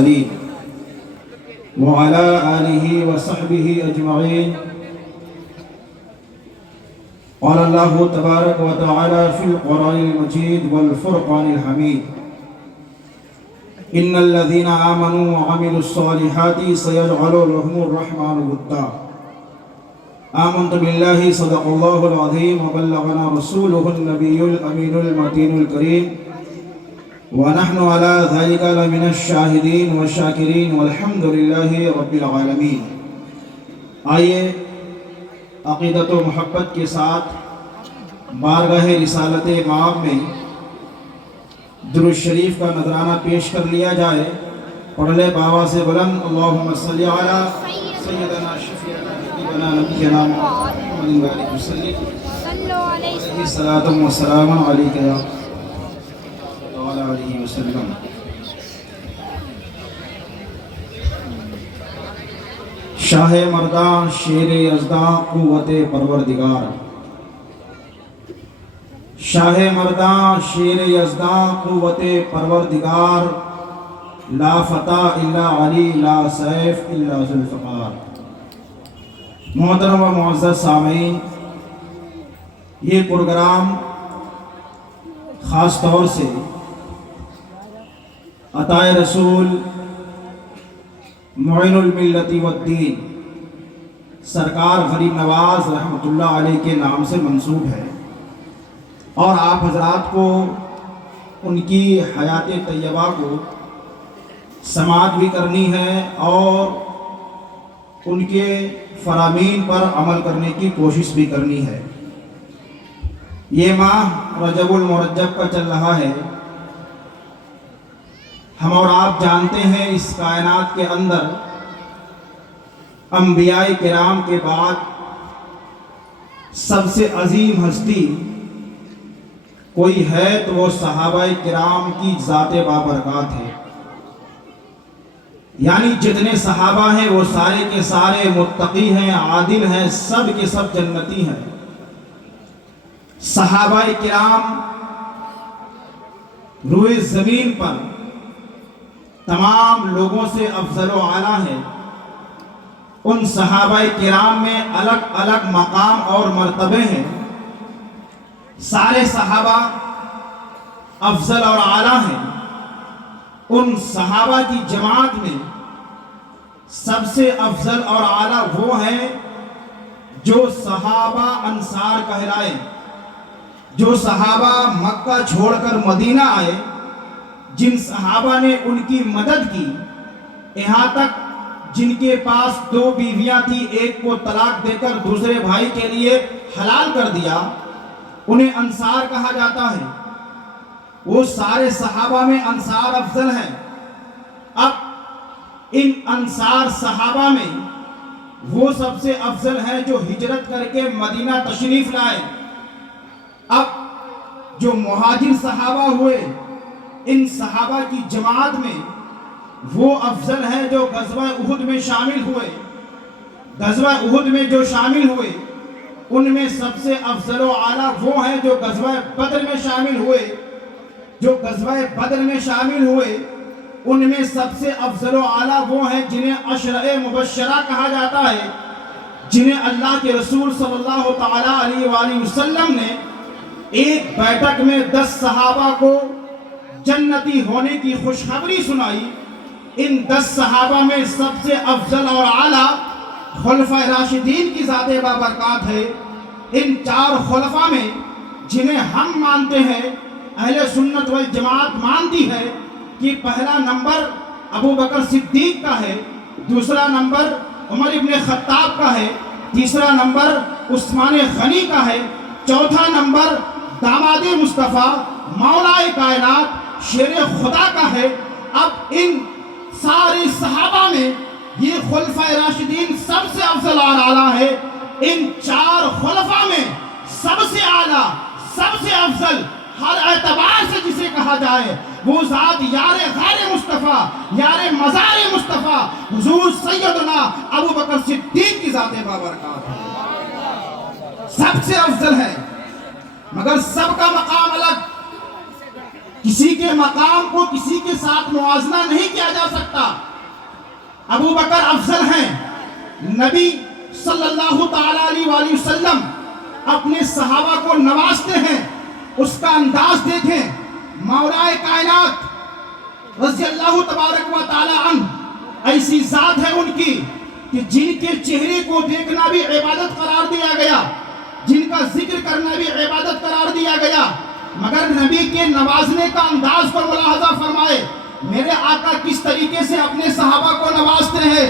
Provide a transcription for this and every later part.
المرسلين وعلى آله وصحبه أجمعين. قال الله تبارك وتعالى في القرآن المجيد والفرقان الحميد: إن الذين آمنوا وعملوا الصالحات سيجعل لهم الرحمن ودا. آمنت بالله صدق الله العظيم وبلغنا رسوله النبي الأمين المتين الكريم ونحن على ذلك لمن الشاهدين والشاكرين والحمد لله رب العالمين. آئیے عقیدت و محبت کے ساتھ بارگاہ رسالت مآب میں درود شریف کا نذرانہ پیش کر لیا جائے. پڑھ لے باوا سے بلند: اللہم صلی علی سیدنا شفیعنا حبیبنا نبینا محمد وآلہ وسلم علیہ الصلاۃ والسلام علیک یا وعلی آلہ وسلم. شاہ مرداں شیر یزداں قوت پروردگار. شاہ مرداں شیر یزداں قوت پروردگار، لا فتح الا علی لا سیف الا ذوالفقار. محترم و معزز سامعین، یہ پروگرام خاص طور سے عطائے رسول معین الملت والدین سرکار غریب نواز رحمۃ اللہ علیہ کے نام سے منسوب ہے، اور آپ حضرات کو ان کی حیات طیبہ کو سماعت بھی کرنی ہے اور ان کے فرامین پر عمل کرنے کی کوشش بھی کرنی ہے. یہ ماہ رجب المرجب کا چل رہا ہے. ہم اور آپ جانتے ہیں اس کائنات کے اندر انبیاء کرام کے بعد سب سے عظیم ہستی کوئی ہے تو وہ صحابہ کرام کی ذات بابرکات ہے. یعنی جتنے صحابہ ہیں وہ سارے کے سارے متقی ہیں، عادل ہیں، سب کے سب جنتی ہیں. صحابہ کرام روئے زمین پر تمام لوگوں سے افضل و اعلیٰ ہیں. ان صحابہ کرام میں الگ الگ مقام اور مرتبے ہیں. سارے صحابہ افضل اور اعلیٰ ہیں. ان صحابہ کی جماعت میں سب سے افضل اور اعلیٰ وہ ہیں جو صحابہ انصار کہلائے، جو صحابہ مکہ چھوڑ کر مدینہ آئے، جن صحابہ نے ان کی مدد کی، یہاں تک جن کے پاس 2 بیویاں تھی، ایک کو طلاق دے کر دوسرے بھائی کے لیے حلال کر دیا، انہیں انصار کہا جاتا ہے. وہ سارے صحابہ میں انصار افضل ہیں. اب ان انصار صحابہ میں وہ سب سے افضل ہیں جو ہجرت کر کے مدینہ تشریف لائے. اب جو مہاجر صحابہ ہوئے، ان صحابہ کی جماعت میں وہ افضل ہیں جو غزوہ احد میں شامل ہوئے. غزوہ احد میں جو شامل ہوئے ان میں سب سے افضل و اعلیٰ وہ ہیں جو غزوہ بدر میں شامل ہوئے. جو غزوہ بدر میں شامل ہوئے ان میں سب سے افضل و اعلیٰ وہ ہیں جنہیں عشرہ مبشرہ کہا جاتا ہے، جنہیں اللہ کے رسول صلی اللہ تعالیٰ علیہ وآلہ وسلم نے ایک بیٹھک میں 10 صحابہ کو جنتی ہونے کی خوشخبری سنائی. ان 10 صحابہ میں سب سے افضل اور اعلیٰ خلفائے راشدین کی ذات بابرکات ہے. ان 4 خلفاء میں جنہیں ہم مانتے ہیں، اہل سنت والجماعت مانتی ہے کہ پہلا نمبر ابو بکر صدیق کا ہے، دوسرا نمبر عمر ابن خطاب کا ہے، تیسرا نمبر عثمان غنی کا ہے، چوتھا نمبر داماد مصطفیٰ مولا کائنات شیر خدا کا ہے. اب ان سارے صحابہ میں یہ خلفائے راشدین سب سے افضل اور اعلیٰ ہے. ان 4 خلفاء میں سب سے اعلیٰ، سب سے افضل، ہر اعتبار سے جسے کہا جائے وہ ذات یار غار مصطفیٰ، یار مزار مصطفیٰ حضور سیدنا ابو بکر صدیق کی ذات بابرکات ہے. سب سے افضل ہے، مگر سب کا مقام الگ. کسی کے مقام کو کسی کے ساتھ موازنہ نہیں کیا جا سکتا. ابو بکر افضل ہیں. نبی صلی اللہ تعالیٰ علیہ وآلہ وسلم اپنے صحابہ کو نوازتے ہیں. اس کا انداز دیکھیں. مولا کائنات رضی اللہ تبارک و تعالیٰ عنہ ایسی ذات ہے ان کی کہ جن کے چہرے کو دیکھنا بھی عبادت قرار دیا گیا, جن کا ذکر کرنا بھی عبادت قرار دیا گیا. مگر نبی کے نوازنے کا انداز پر ملاحظہ فرمائے. میرے آقا کس طریقے سے اپنے صحابہ کو نوازتے ہیں.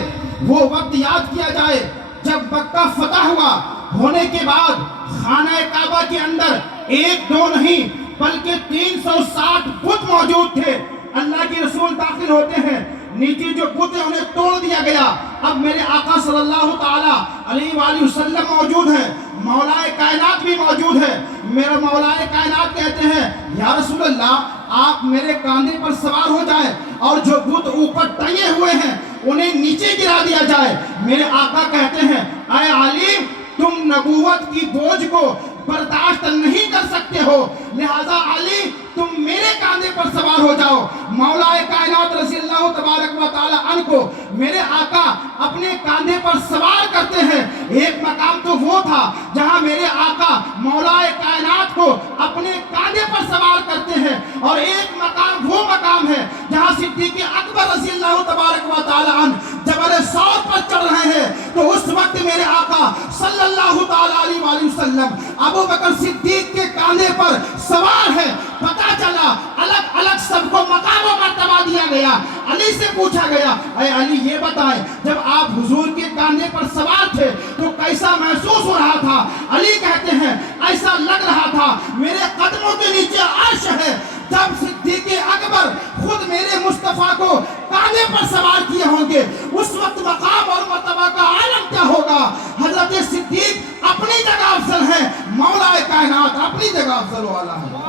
وہ وقت یاد کیا جائے جب مکہ فتح ہوا, ہونے کے بعد خانہ کعبہ کے اندر ایک دو نہیں بلکہ 360 بت موجود تھے. اللہ کے رسول داخل ہوتے ہیں, نیچے جو بت ہے انہیں توڑ دیا گیا. اب میرے آقا صلی اللہ تعالیٰ علیہ وآلہ وسلم موجود ہے, مولا کائنات بھی موجود ہے. میرا مولا کائنات کہتے ہیں یا رسول اللہ آپ میرے کاندھے پر سوار ہو جائیں اور جو بت اوپر ٹنگے ہوئے ہیں انہیں نیچے گرا دیا جائے. میرے آقا کہتے ہیں اے علی تم نبوت کی بوجھ کو برداشت نہیں کر سکتے ہو, لہذا علی تم میرے کاندھے پر سوار ہو جاؤ. مولا کائنات رضی اللہ تبارک و تعالیٰ عنہ کو میرے آقا اپنے کاندھے پر سوار کرتے ہیں. ایک مقام تو وہ تھا جہاں میرے آقا مولا کائنات کو اپنے کاندھے پر سوار کرتے ہیں, اور ایک مقام وہ مقام ہے جہاں صدیق اکبر رضی اللہ تبارک و تعالیٰ عنہ جبل صوت پر چڑھ رہے ہیں. تو اس وقت میرے آقا صلی اللہ تعالیٰ علیہ وآلہ وسلم ابو بکر صدیق کے کاندھے پر سوار ہے. پتا چلا الگ الگ سب کو مقام و مرتبہ دیا گیا. علی سے پوچھا گیا اے علی یہ بتائیں جب آپ حضور کے کاندھے پر سوار تھے تو کیسا محسوس ہو رہا تھا؟ علی کہتے ہیں ایسا لگ رہا تھا میرے قدموں کے نیچے عرش ہے. جب صدیق اکبر خود میرے مصطفیٰ کو کاندھے پر سوار کیے ہوں گے اس وقت مقام اور مرتبہ کا عالم کیا ہوگا. حضرت صدیق اپنی جگہ افضل ہے, مولا کائنات اپنی جگہ افضل والا ہے.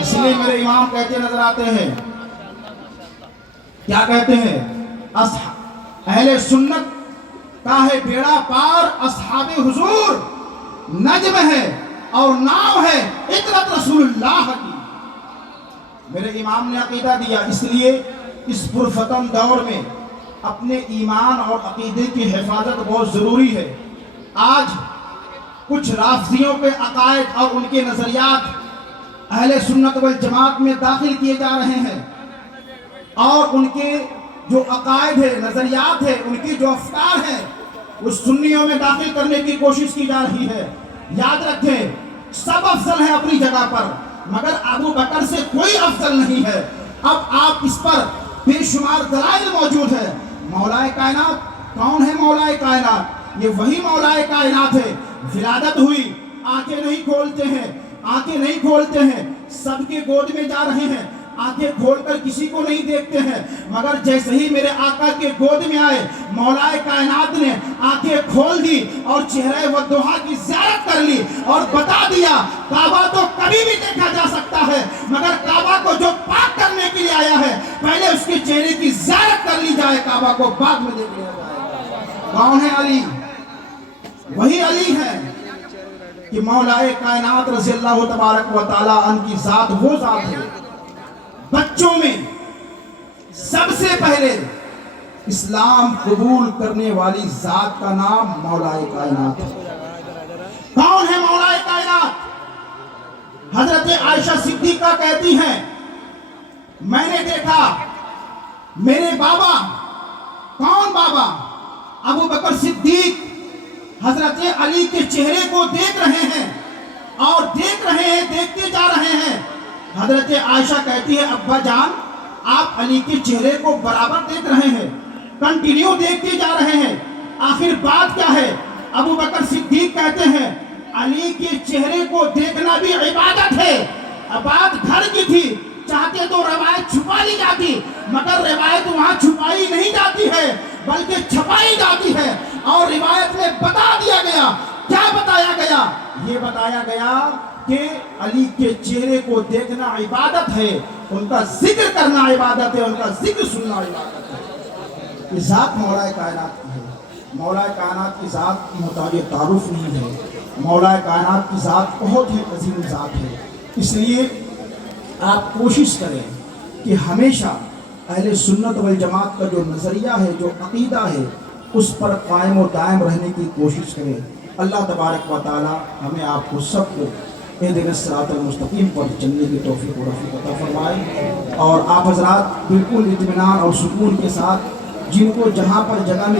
اس لیے میرے امام کہتے نظر آتے ہیں, کیا کہتے ہیں, اہل سنت کا ہے بیڑا پار اصحاب حضور, نجم ہے اور ناؤ ہے اطرت رسول اللہ کی. میرے امام نے عقیدہ دیا, اس لیے اس پرفتن دور میں اپنے ایمان اور عقیدے کی حفاظت بہت ضروری ہے. آج کچھ رافضیوں کے عقائد اور ان کے نظریات اہل سنت والجماعت میں داخل کیے جا رہے ہیں, اور ان کے جو عقائد ہے, نظریات ہے, ان کی جو افکار ہیں وہ سنیوں میں داخل کرنے کی کوشش کی جا رہی ہے. یاد رکھیں سب افضل ہیں اپنی جگہ پر, مگر ابو بکر سے کوئی افضل نہیں ہے. اب آپ اس پر بے شمار دلائل موجود ہے. مولا کائنات کون ہے؟ مولا کائنات یہ وہی مولا کائنات ہے. ولادت ہوئی, آنکھیں نہیں کھولتے ہیں, آنکھیں نہیں کھولتے ہیں, سب کے گود میں جا رہے ہیں, آنکھیں کھول کر کسی کو نہیں دیکھتے ہیں. مگر جیسے ہی میرے آقا کے گود میں آئے مولا کائنات نے آنکھیں کھول دی اور چہرہ والضحیٰ کی زیارت کر لی اور بتا دیا کعبہ تو کبھی بھی دیکھا جا سکتا ہے, مگر کعبہ کو جو پاک کرنے کے لیے آیا ہے پہلے اس کے چہرے کی زیارت کر لی جائے, کعبہ کو بعد میں دیکھ لیا جائے. کون ہے علی؟ وہی علی ہے کہ مولا کائنات رضی اللہ تبارک و تعالیٰ عنہ کی ذات وہ ذات ہے. بچوں میں سب سے پہلے اسلام قبول کرنے والی ذات کا نام مولا کائنات ہے. کون ہے مولا کائنات؟ حضرت عائشہ صدیقہ کہتی ہیں میں نے دیکھا میرے بابا, کون بابا؟ ابو بکر صدیق حضرت علی کے چہرے کو دیکھ رہے ہیں اور دیکھ رہے ہیں, دیکھتے جا رہے ہیں. حضرت عائشہ کہتی ہے ابا جان آپ علی کے چہرے کو برابر دیکھ رہے ہیں, کنٹینیو دیکھتے جا رہے ہیں, آخر بات کیا ہے؟ ابو بکر صدیق کہتے ہیں علی کے چہرے کو دیکھنا بھی عبادت ہے. بات گھر کی تھی, چاہتے تو روایت چھپا لی جاتی, مگر روایت وہاں چھپائی نہیں جاتی ہے بلکہ چھپائی جاتی ہے. اور روایت میں بتا دیا گیا, کیا بتایا گیا؟ یہ بتایا گیا کہ علی کے چہرے کو دیکھنا عبادت ہے, ان کا ذکر کرنا عبادت ہے, ان کا ذکر سننا عبادت ہے. یہ ذات مولا کائنات کی ہے. مولا کائنات کی ذات کی محتاج تعارف نہیں ہے. مولا کائنات کی ذات بہت ہی عظیم ذات ہے. اس لیے آپ کوشش کریں کہ ہمیشہ اہل سنت والجماعت کا جو نظریہ ہے، جو عقیدہ ہے، اس پر قائم و دائم رہنے کی کوشش کریں۔ اللہ تبارک و تعالی ہمیں آپ کو سب کو اہدنا الصراط المستقیم پر چلنے کی توفیق و رفیق عطا فرمائے، اور آپ حضرات بالکل اطمینان اور سکون کے ساتھ جن کو جہاں پر جگہ ملی